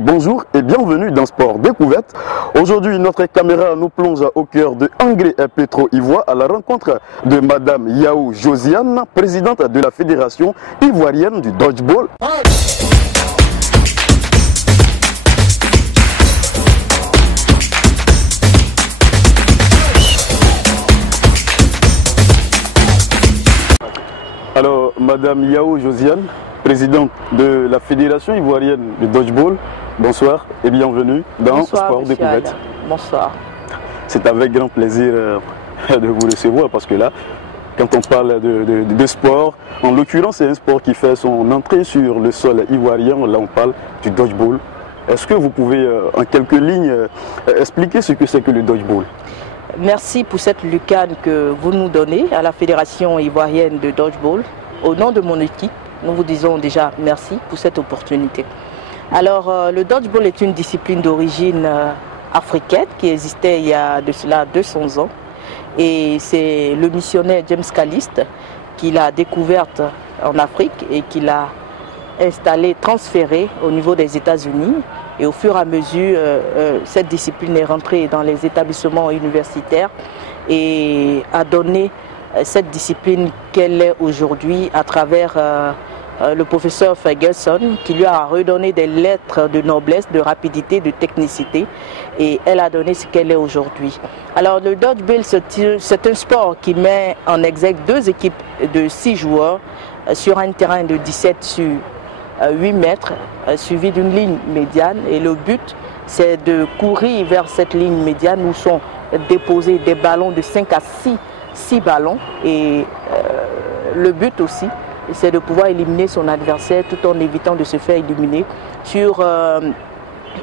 Bonjour et bienvenue dans Sport Découverte. Aujourd'hui, notre caméra nous plonge au cœur de Angré et Petro Ivoire à la rencontre de Madame Yao Josiane, présidente de la Fédération ivoirienne du dodgeball. Alors, Madame Yao Josiane, présidente de la Fédération ivoirienne du dodgeball, bonsoir et bienvenue dans Sport Découverte. Bonsoir. C'est avec grand plaisir de vous recevoir parce que là, quand on parle de sport, en l'occurrence c'est un sport qui fait son entrée sur le sol ivoirien, là on parle du dodgeball. Est-ce que vous pouvez en quelques lignes expliquer ce que c'est que le dodgeball? Merci pour cette lucane que vous nous donnez à la Fédération ivoirienne de dodgeball. Au nom de mon équipe, nous vous disons déjà merci pour cette opportunité. Alors, le dodgeball est une discipline d'origine africaine qui existait il y a de cela 200 ans. Et c'est le missionnaire James Calliste qui l'a découverte en Afrique et qui l'a installée, transférée au niveau des États-Unis. Et au fur et à mesure, cette discipline est rentrée dans les établissements universitaires et a donné cette discipline qu'elle est aujourd'hui à travers le professeur Ferguson qui lui a redonné des lettres de noblesse, de rapidité, de technicité et elle a donné ce qu'elle est aujourd'hui. Alors le dodgeball, c'est un sport qui met en exergue deux équipes de 6 joueurs sur un terrain de 17 sur 8 mètres suivi d'une ligne médiane et le but c'est de courir vers cette ligne médiane où sont déposés des ballons de 5 à 6 ballons et le but aussi c'est de pouvoir éliminer son adversaire tout en évitant de se faire éliminer sur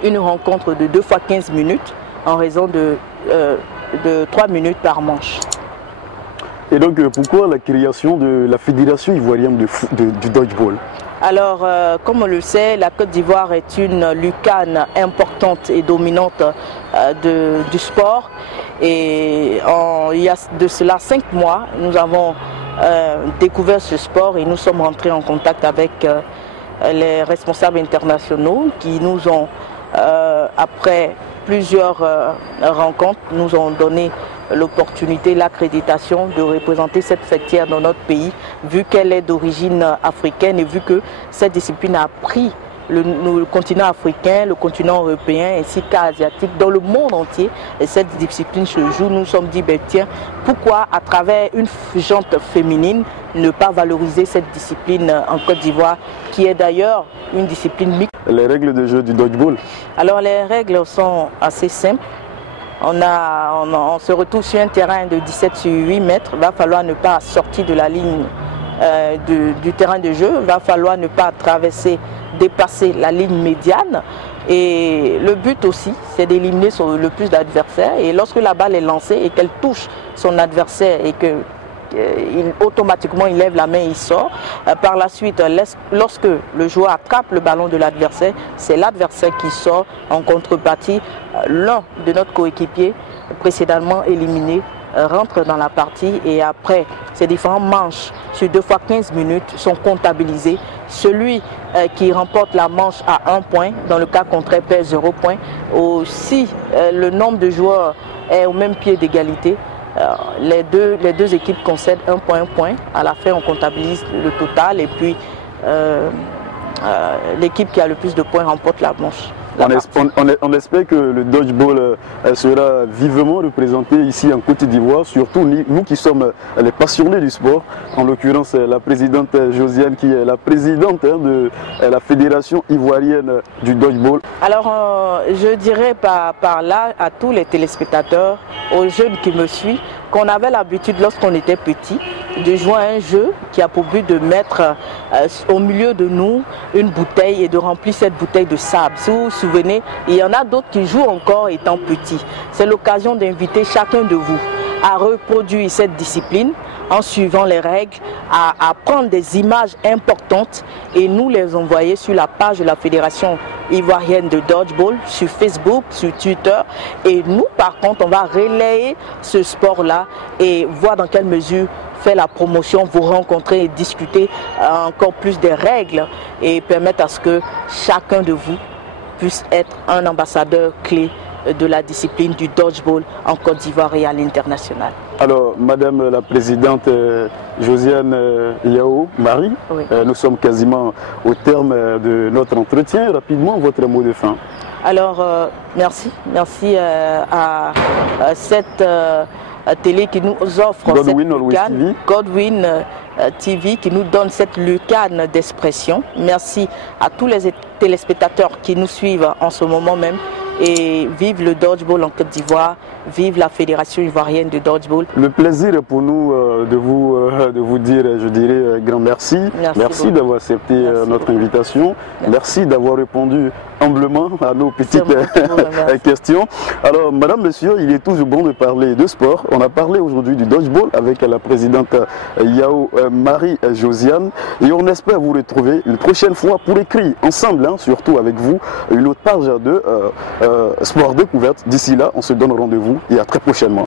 une rencontre de 2 fois 15 minutes en raison de 3 minutes par manche. Et donc pourquoi la création de la Fédération ivoirienne du dodgeball? Alors, comme on le sait, la Côte d'Ivoire est une lucane importante et dominante du sport. Et il y a de cela 5 mois, nous avons découvert ce sport et nous sommes rentrés en contact avec les responsables internationaux qui nous ont, après plusieurs rencontres, nous ont donné l'opportunité, l'accréditation de représenter cette fêtière dans notre pays, vu qu'elle est d'origine africaine et vu que cette discipline a pris le continent africain, le continent européen ainsi qu'asiatique, dans le monde entier. Et cette discipline se joue, nous nous sommes dit, ben tiens, pourquoi à travers une jante féminine ne pas valoriser cette discipline en Côte d'Ivoire, qui est d'ailleurs une discipline mixte. Les règles de jeu du dodgeball? Alors les règles sont assez simples. On se retrouve sur un terrain de 17 sur 8 mètres. Il va falloir ne pas sortir de la ligne du terrain de jeu. Il va falloir ne pas dépasser la ligne médiane. Et le but aussi, c'est d'éliminer le plus d'adversaires. Et lorsque la balle est lancée et qu'elle touche son adversaire et que automatiquement il lève la main et il sort. Par la suite, lorsque le joueur attrape le ballon de l'adversaire, c'est l'adversaire qui sort. En contrepartie, l'un de notre coéquipier précédemment éliminé rentre dans la partie et après ces différents manches sur 2 fois 15 minutes sont comptabilisés. Celui qui remporte la manche a 1 point, dans le cas contraire perd 0 point. Si le nombre de joueurs est au même pied d'égalité, les deux équipes concèdent 1 point. À la fin, on comptabilise le total et puis l'équipe qui a le plus de points remporte la manche. On espère que le dodgeball sera vivement représenté ici en Côte d'Ivoire, surtout nous qui sommes les passionnés du sport, en l'occurrence la présidente Josiane qui est la présidente de la Fédération ivoirienne du dodgeball. Alors je dirais par là à tous les téléspectateurs, aux jeunes qui me suivent, qu'on avait l'habitude lorsqu'on était petit de jouer à un jeu qui a pour but de mettre au milieu de nous une bouteille et de remplir cette bouteille de sable. Si vous vous souvenez, il y en a d'autres qui jouent encore étant petits. C'est l'occasion d'inviter chacun de vous à reproduire cette discipline en suivant les règles, à prendre des images importantes et nous les envoyer sur la page de la Fédération ivoirienne de dodgeball, sur Facebook, sur Twitter. Et nous, par contre, on va relayer ce sport-là et voir dans quelle mesure faire la promotion, vous rencontrer et discuter encore plus des règles et permettre à ce que chacun de vous puisse être un ambassadeur clé de la discipline du dodgeball en Côte d'Ivoire et à l'international. Alors, Madame la Présidente Josiane Yao Marie, Oui. Nous sommes quasiment au terme de notre entretien. Rapidement, votre mot de fin. Alors, merci à cette télé qui nous offre Godwin, cette lucane, Godwin TV, qui nous donne cette lucane d'expression. Merci à tous les téléspectateurs qui nous suivent en ce moment même. Et vive le dodgeball en Côte d'Ivoire, vive la Fédération ivoirienne de dodgeball. Le plaisir est pour nous de vous dire, je dirais, grand merci. Merci d'avoir accepté notre invitation. Merci d'avoir répondu humblement à nos petites questions. Alors, Madame, Monsieur, il est toujours bon de parler de sport. On a parlé aujourd'hui du dodgeball avec la présidente Yao Marie Josiane. Et on espère vous retrouver une prochaine fois pour écrire ensemble, surtout avec vous, une autre page de Sport Découverte. D'ici là, on se donne rendez-vous et à très prochainement.